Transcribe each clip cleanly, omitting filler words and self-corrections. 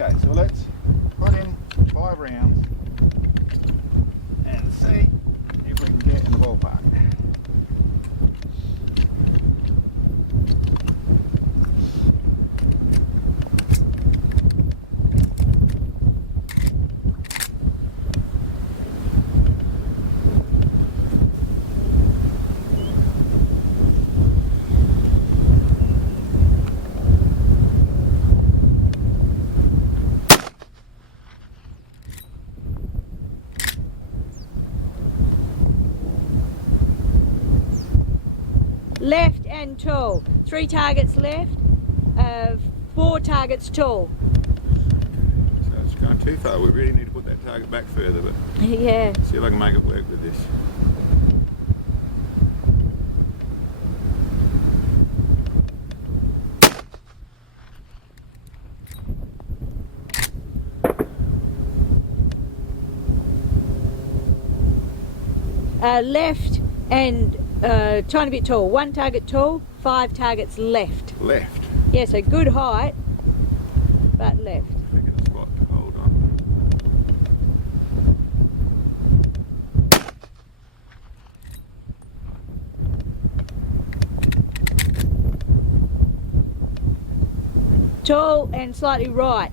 Okay, so let's put in 5 rounds and see if we can get in the ballpark. Left and tall. 3 targets left, 4 targets tall. So it's going too far. We really need to put that target back further, but Yeah. see if I can make it work with this. Left and tiny bit tall. 1 target tall, 5 targets left. Left. Yeah, so good height, but left. Picking a spot to hold on. Tall and slightly right.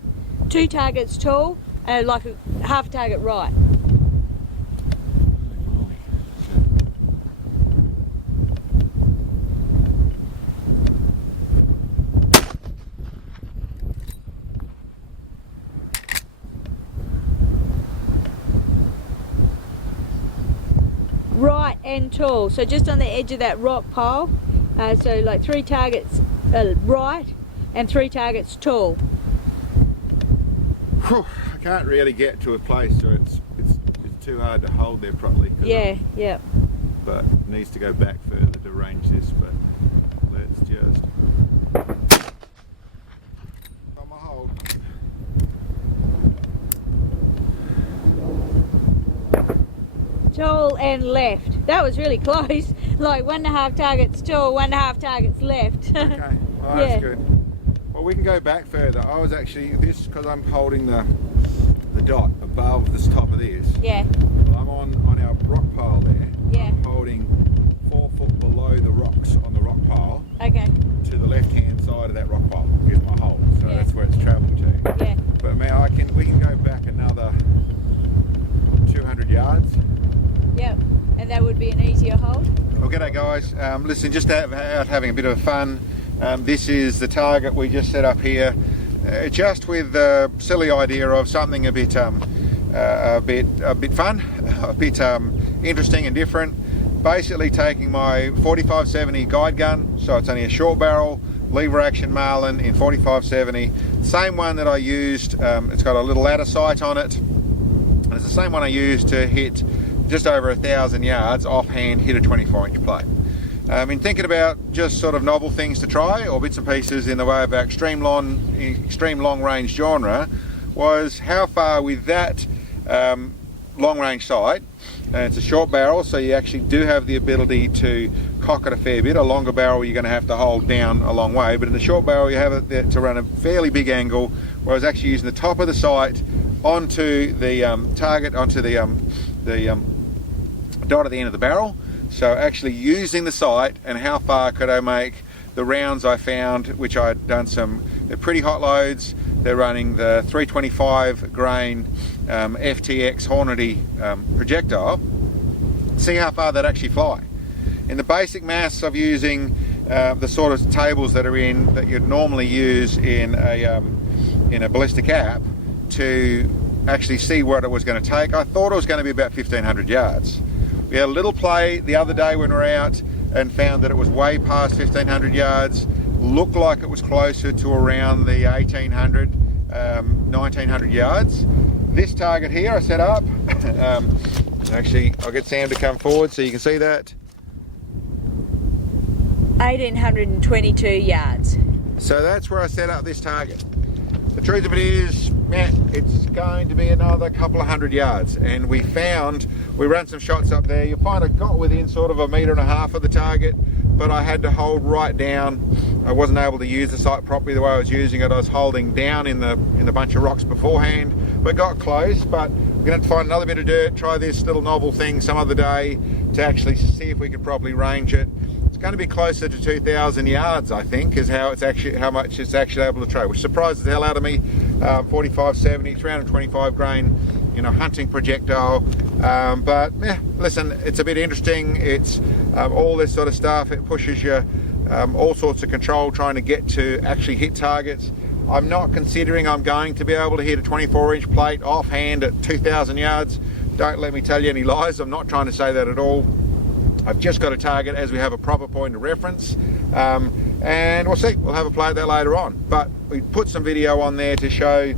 2 targets tall, like a half target right. Right and tall, so just on the edge of that rock pile, so like 3 targets right and 3 targets tall. Whew, I can't really get to a place where it's too hard to hold there properly. Yeah, yeah. But it needs to go back further to range this, but let's just on my hold. Tall and left. That was really close. Like 1.5 targets tall, 1.5 targets left. Okay, well, Yeah. that's good. Well, we can go back further. I was actually, this, because I'm holding the dot above the top of this. Yeah, Well, I'm on our rock pile there. yeah. I'm holding 4 foot below the rocks on the rock pile Okay, to the left hand side of that rock pile is my hold. So Yeah. that's where it's travelling to. yeah. But man, we can go back another 200 yards. Yep, and that would be an easier hold. Well, g'day guys. Listen, just out having a bit of fun. This is the target we just set up here, just with the silly idea of something a bit fun, a bit interesting and different. Basically, taking my 4570 guide gun, so it's only a short barrel lever action Marlin in 4570, same one that I used. It's got a little ladder sight on it, and it's the same one I used to hit just over 1,000 yards offhand, hit a 24-inch plate. In thinking about just sort of novel things to try, or bits and pieces in the way of our extreme long range genre, was how far with that long range sight. And it's a short barrel, so you actually do have the ability to cock it a fair bit. A longer barrel you're going to have to hold down a long way, but in the short barrel you have it there to run a fairly big angle, where I was actually using the top of the sight onto the target, onto the dot at the end of the barrel. So actually using the sight and how far could I make the rounds I found, which I'd done they're pretty hot loads. They're running the 325 grain FTX Hornady projectile. See how far that actually fly. In the basic maths of using the sort of tables that you'd normally use in a ballistic app to actually see what it was going to take, I thought it was going to be about 1,500 yards. We had a little play the other day when we were out and found that it was way past 1,500 yards. Looked like it was closer to around the 1,800, 1,900 yards. This target here I set up, actually I'll get Sam to come forward so you can see that. 1,822 yards. So that's where I set up this target. The truth of it is, man, it's going to be another couple of 100 yards, and we ran some shots up there. You'll find I got within sort of 1.5 meters of the target, but I had to hold right down I wasn't able to use the sight properly the way I was using it. I was holding down in the bunch of rocks beforehand, but got close. But we're going to have to find another bit of dirt, try this little novel thing some other day to actually see if we can properly range it. It's going to be closer to 2,000 yards, I think, is how much it's actually able to throw, which surprises the hell out of me. 45, 70, 325 grain, you know, hunting projectile. But yeah, listen, it's a bit interesting. It's all this sort of stuff. It pushes you all sorts of control trying to get to actually hit targets. I'm not considering I'm going to be able to hit a 24-inch plate offhand at 2,000 yards. Don't let me tell you any lies. I'm not trying to say that at all. I've just got a target as we have a proper point of reference, and we'll see. We'll have a play at that later on. But we put some video on there to show.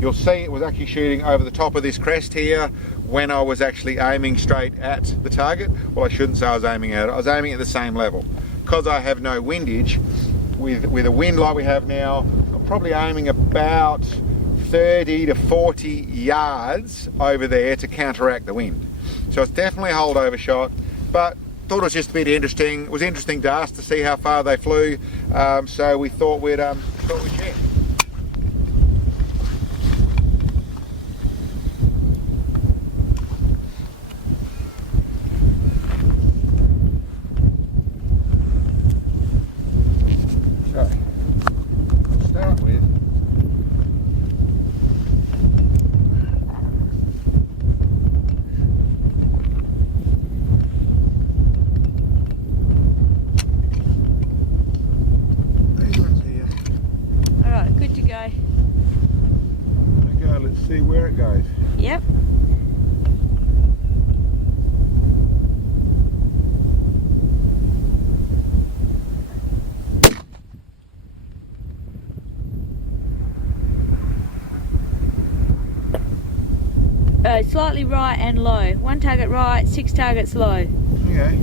You'll see it was actually shooting over the top of this crest here when I was actually aiming straight at the target. Well, I shouldn't say I was aiming at it. I was aiming at the same level. Because I have no windage, with a wind like we have now, I'm probably aiming about 30 to 40 yards over there to counteract the wind. So it's definitely a holdover shot, but thought it was just a bit interesting. It was interesting to us to see how far they flew, so we thought we'd share. See where it goes. Yep. Slightly right and low. One target right, 6 targets low. Okay.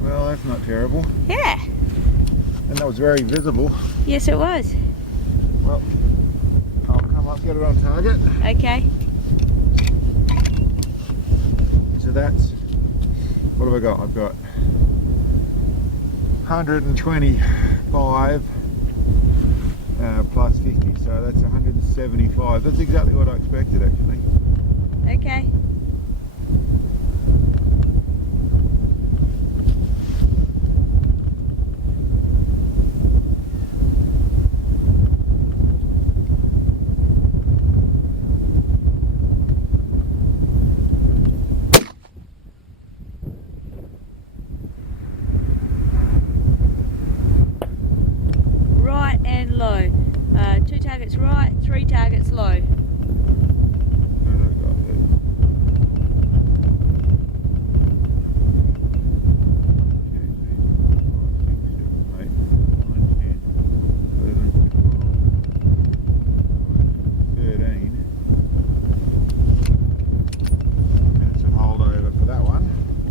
Well, that's not terrible. Yeah. And that was very visible. Yes, it was. Well, I'll come up, get it on target. Okay. So that's, what have I got? I've got 125 plus 50, so that's 175. That's exactly what I expected, actually. Okay. Right and low. 2 targets right, 3 targets low.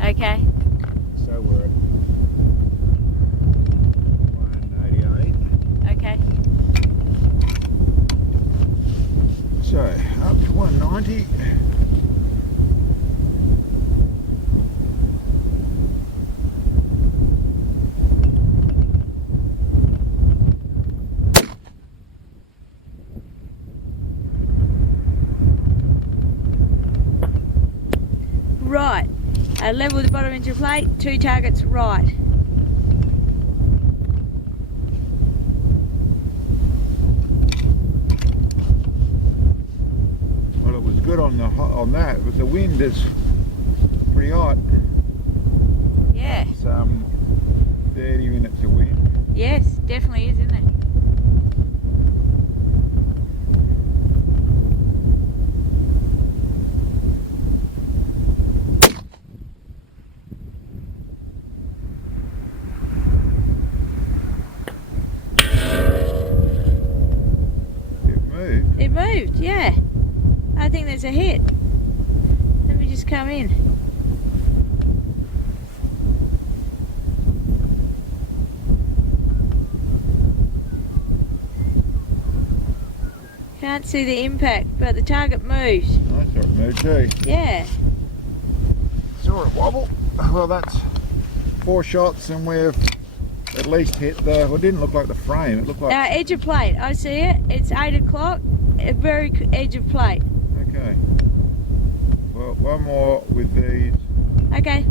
Okay. So we're at 188. Okay. So up to 190. Right. Level the bottom into plate, 2 targets right. Well, it was good on that, but the wind is pretty hot. Yeah. It's 30 minutes of wind. Yes, definitely is, isn't it? It moved, yeah. I think there's a hit. Let me just come in. Can't see the impact, but the target moved. I thought it moved too. Yeah. Saw it wobble. Well, that's 4 shots and we've at least hit the, well, it didn't look like the frame, it looked like... Edge of plate, I see it. It's 8 o'clock, very edge of plate. Okay. Well, one more with these. Okay.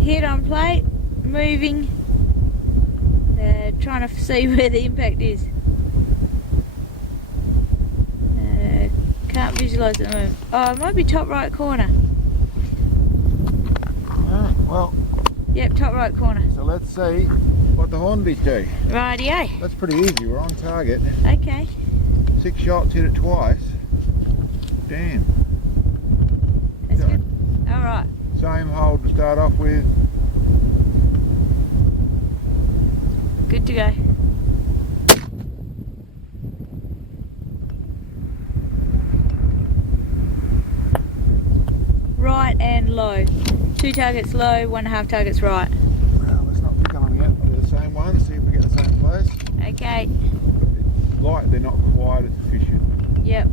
Hit on plate, moving, trying to see where the impact is. Can't visualise at the moment. Oh, it might be top right corner. Alright, well. Yep, top right corner. So let's see what the Hornby's do. Rightio. That's pretty easy, we're on target. Okay. 6 shots, hit it twice. Damn. That's good. Alright. Same hold to start off with. Good to go. Right and low. 2 targets low, 1.5 targets right. Well, let's not pick on them yet. They're the same one, see if we get the same place. Okay. It's light, they're not quite as efficient. Yep.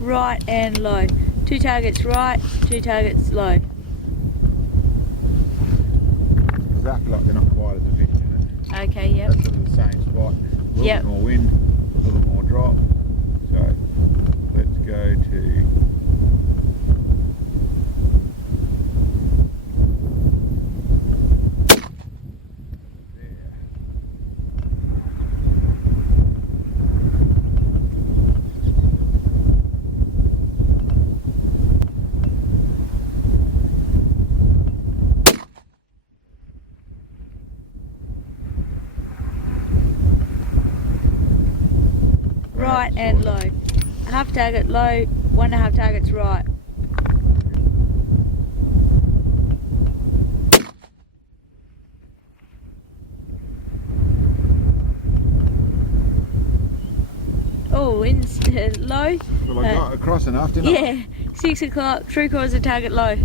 Right and low. 2 targets right, 2 targets low. Exactly like they're not quite as efficient. Okay, yep. That's sort of the same spot. A little Yep. bit more wind, a little more drop. So let's go to there. Right and low. 1/2 target low, 1.5 targets right. Oh, in low. Well, I got across enough, didn't I? Yeah, 6 o'clock, 3/4 of target low.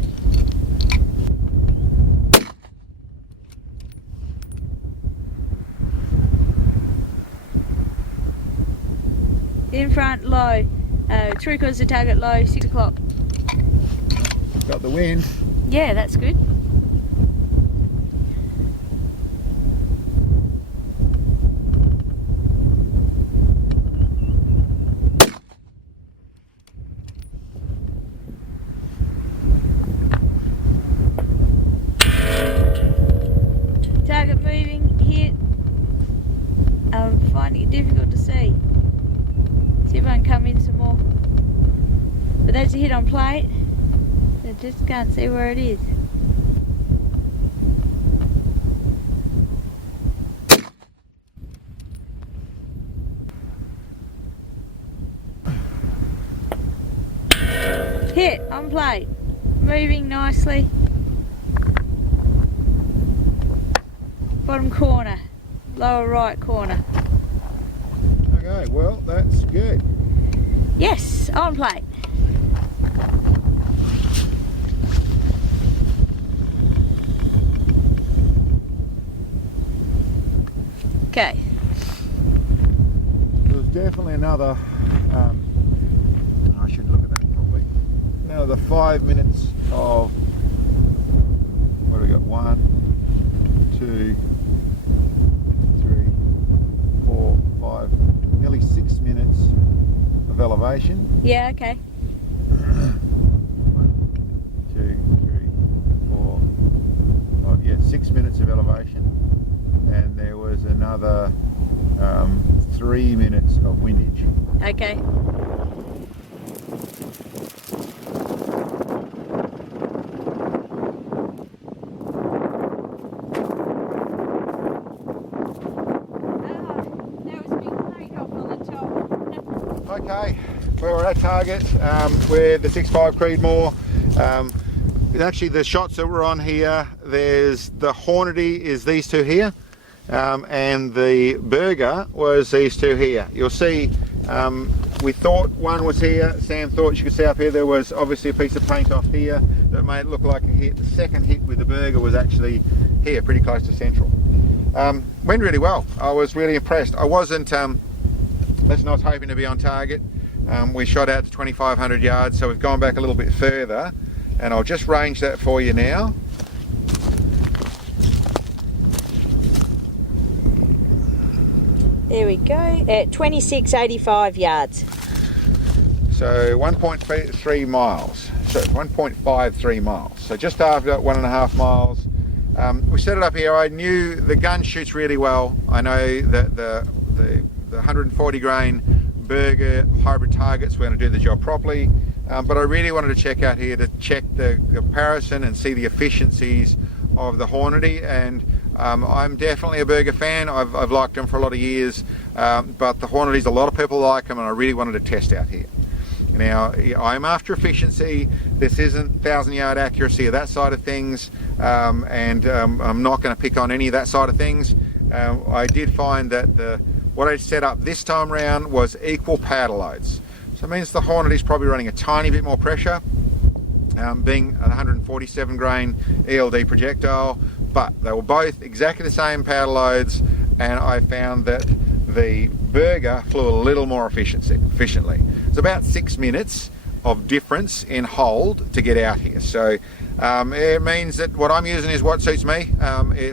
In front, low. 3/4 of target low, 6 o'clock. Got the wind. Yeah, that's good. Target moving, hit. I'm finding it difficult to see. See if I can come in some more. But that's a hit on plate. I just can't see where it is. Hit on plate. Moving nicely. Bottom corner. Lower right corner. Okay, well, that's good. Yes, on plate. Okay. There's definitely another, I should look at that properly. Another 5 minutes of, what do we got? 1, 2, 3, 4, 5, nearly 6 minutes of elevation. Yeah, okay. 1, 2, 3, 4, 5, yeah, 6 minutes of elevation. And there was another 3 minutes of windage. Okay. Okay, we're at target with the 6.5 Creedmoor. actually the shots that were on here, there's the Hornady is these two here, and the Burger was these two here. You'll see we thought one was here. Sam thought you could see up here there was obviously a piece of paint off here that made it look like a hit. The second hit with the Burger was actually here, pretty close to central. Went really well. I was really impressed. I wasn't, listen, I was hoping to be on target. We shot out to 2,500 yards, so we've gone back a little bit further, and I'll just range that for you now. There we go, at 2685 yards. So 1.3 miles, so 1.53 miles, so just after 1.5 miles. We set it up here. I knew the gun shoots really well. I know that the 140 grain Burger hybrid targets were going to do the job properly, but I really wanted to check out here to check the comparison and see the efficiencies of the Hornady. And I'm definitely a Burger fan. I've liked them for a lot of years, but the Hornady's, a lot of people like them, and I really wanted to test out here. Now, I'm after efficiency. This isn't 1,000-yard accuracy or that side of things, and I'm not going to pick on any of that side of things. I did find that what I set up this time round was equal powder loads. So it means the Hornady's probably running a tiny bit more pressure, being a 147 grain ELD projectile, but they were both exactly the same powder loads, and I found that the Burger flew a little more efficiently. It's about 6 minutes of difference in hold to get out here. So it means that what I'm using is what suits me.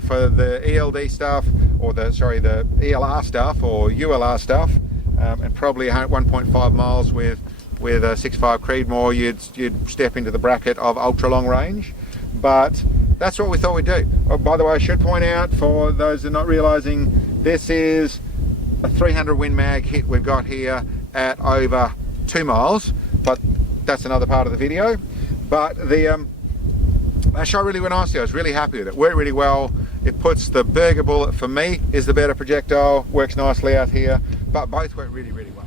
For the ELD stuff, or the ELR stuff or ULR stuff, and probably 1.5 miles with a 6.5 Creedmoor, you'd step into the bracket of ultra long range. But that's what we thought we'd do. Oh, by the way, I should point out, for those that are not realizing, this is a 300 Win Mag hit we've got here at over 2 miles, but that's another part of the video. But that shot really went nicely. I was really happy with it. Worked really well. It puts the Burger bullet, for me, is the better projectile. Works nicely out here, but both work really, really well.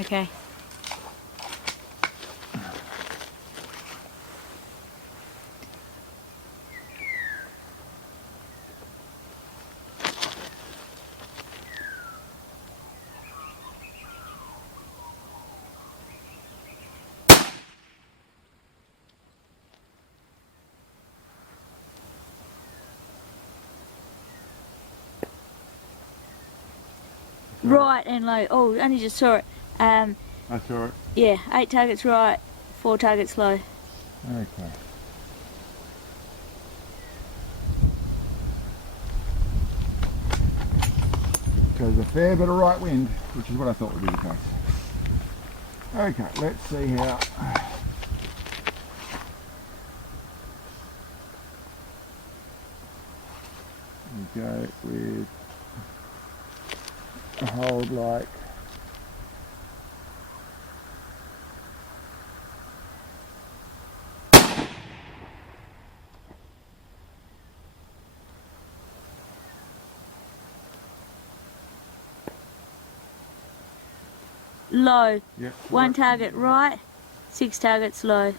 Okay. Right and low. Oh, only just saw it. That's all right. Yeah, 8 targets right, 4 targets low. Okay. So there's a fair bit of right wind, which is what I thought would be the case. Okay, let's see how. We go with a hold like low. Yep. 1 target right, 6 targets low.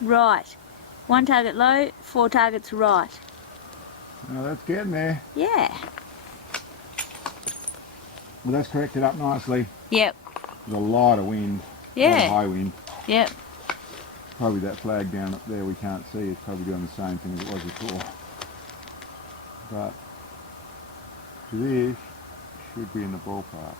right. 1 target low, 4 targets right. Oh, that's getting there. Yeah. Well, that's corrected up nicely. Yep. There's a lot of wind. A lot of Yeah. high wind. Yep. Probably that flag down up there we can't see is probably doing the same thing as it was before. But this should be in the ballpark.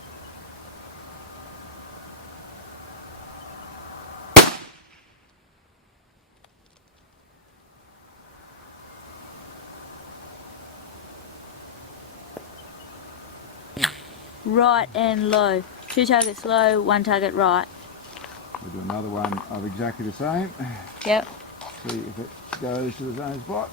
Right and low. 2 targets low, 1 target right. We'll do another one of exactly the same. Yep. See if it goes to the same spot.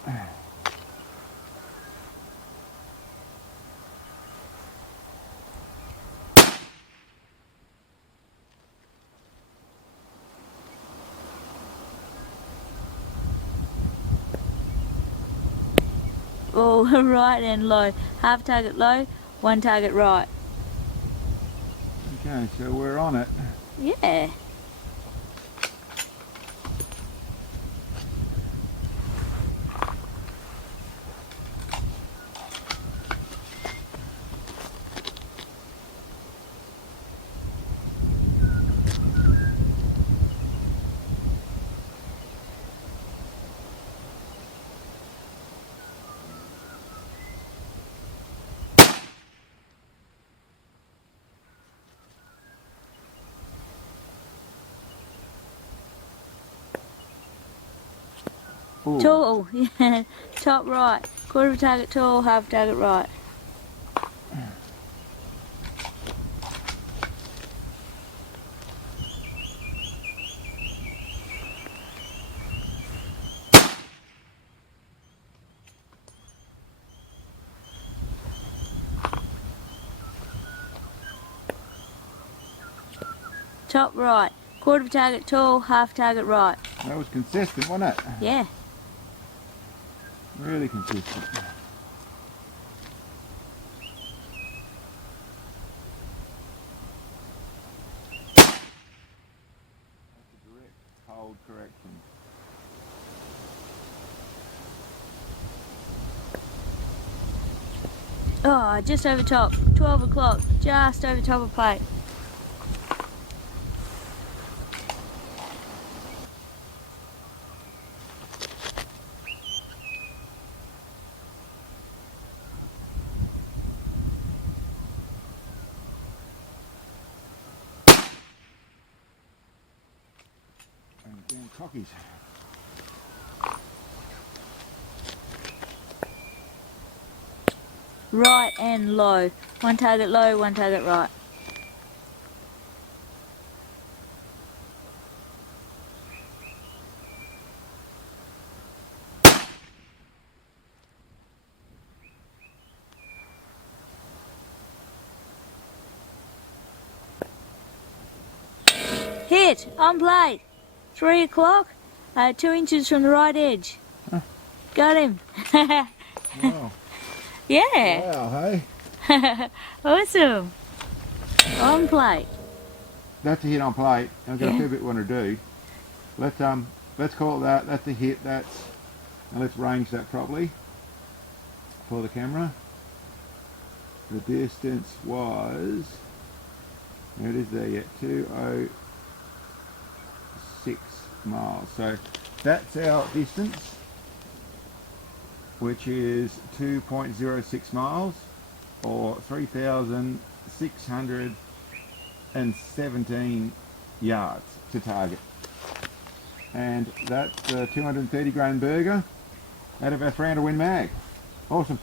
Oh, right and low. Half target low, 1 target right. Okay, so we're on it. Yeah. Ooh. Tall, yeah. Top right. Quarter of a target tall, half target right. Top right. Quarter of a target tall, half target right. That was consistent, wasn't it? Yeah. Really consistent. That's a direct hold correction. Oh, just over top. 12 o'clock. Just over top of plate. And damn cockies. Right and low. 1 target low, 1 target right. Hit! On plate! 3 o'clock. 2 inches from the right edge. Huh. Got him. Wow. Yeah. Wow, hey? Awesome. On plate. That's a hit on plate. I've got Yeah. a fair bit we want to do. Let's call it that. That's a hit. Now let's range that properly for the camera. The distance was, there it is there yet, 206 miles. So that's our distance, which is 2.06 miles or 3,617 yards to target. And that's a 230 grain burger out of our 300 Win mag. Awesome.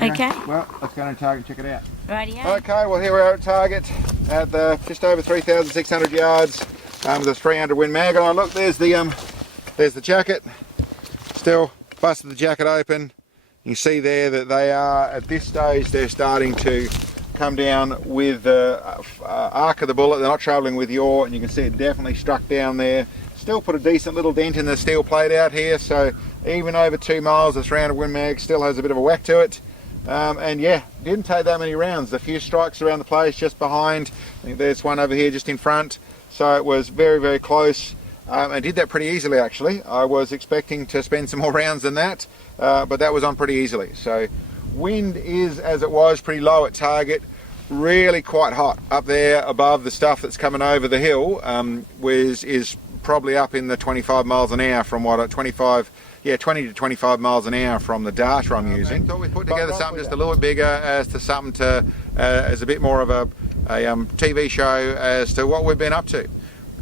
Okay. Well, let's go and target and check it out. Rightio. Okay, well here we are at target at just over 3,600 yards with a 300 Win mag. And look, there's the jacket. Still busted the jacket open. You see there that they are, at this stage, they're starting to come down with the arc of the bullet. They're not travelling with yaw, and you can see it definitely struck down there. Still put a decent little dent in the steel plate out here, so even over 2 miles, the 300 Win mag still has a bit of a whack to it. And yeah, didn't take that many rounds. A few strikes around the place, just behind. I think there's one over here just in front. So it was very, very close. and did that pretty easily actually. I was expecting to spend some more rounds than that, but that was on pretty easily. So wind is, as it was, pretty low at target. Really quite hot up there above the stuff that's coming over the hill. Is probably up in the 25 miles an hour from what 20 to 25 miles an hour from the data I'm using. Thought we put together something just a little bit bigger as to something to as a bit more of a TV show as to what we've been up to.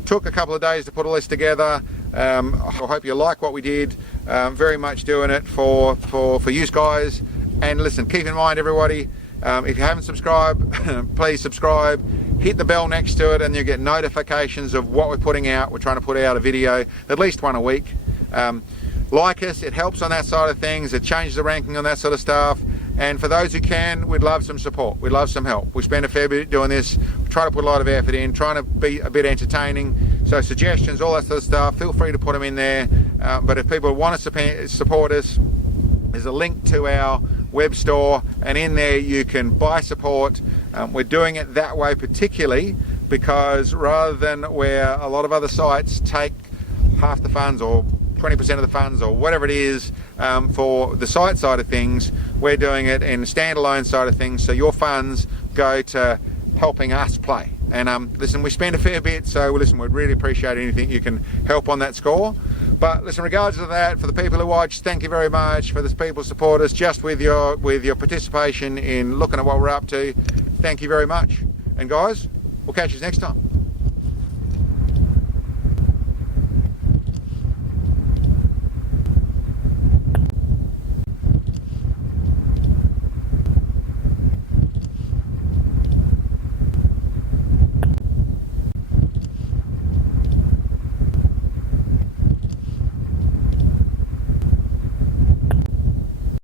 Took a couple of days to put all this together. I hope you like what we did. Very much doing it for you guys. And listen, keep in mind everybody, if you haven't subscribed, please subscribe. Hit the bell next to it and you get notifications of what we're putting out. We're trying to put out a video, at least one a week. Like us, it helps on that side of things. It changes the ranking on that sort of stuff. And for those who can, we'd love some support. We'd love some help. We spend a fair bit doing this. We try to put a lot of effort in, trying to be a bit entertaining. So suggestions, all that sort of stuff, feel free to put them in there. But if people want to support us, there's a link to our web store, and in there you can buy support. We're doing it that way particularly because rather than where a lot of other sites take half the funds or 20% of the funds or whatever it is for the site side of things, we're doing it in standalone side of things, so your funds go to helping us play. And listen, we spend a fair bit, so listen, we'd really appreciate anything you can help on that score. But listen, regards to that, for the people who watch, thank you very much. For the people who support us, just with your participation in looking at what we're up to, thank you very much. And guys, we'll catch you next time.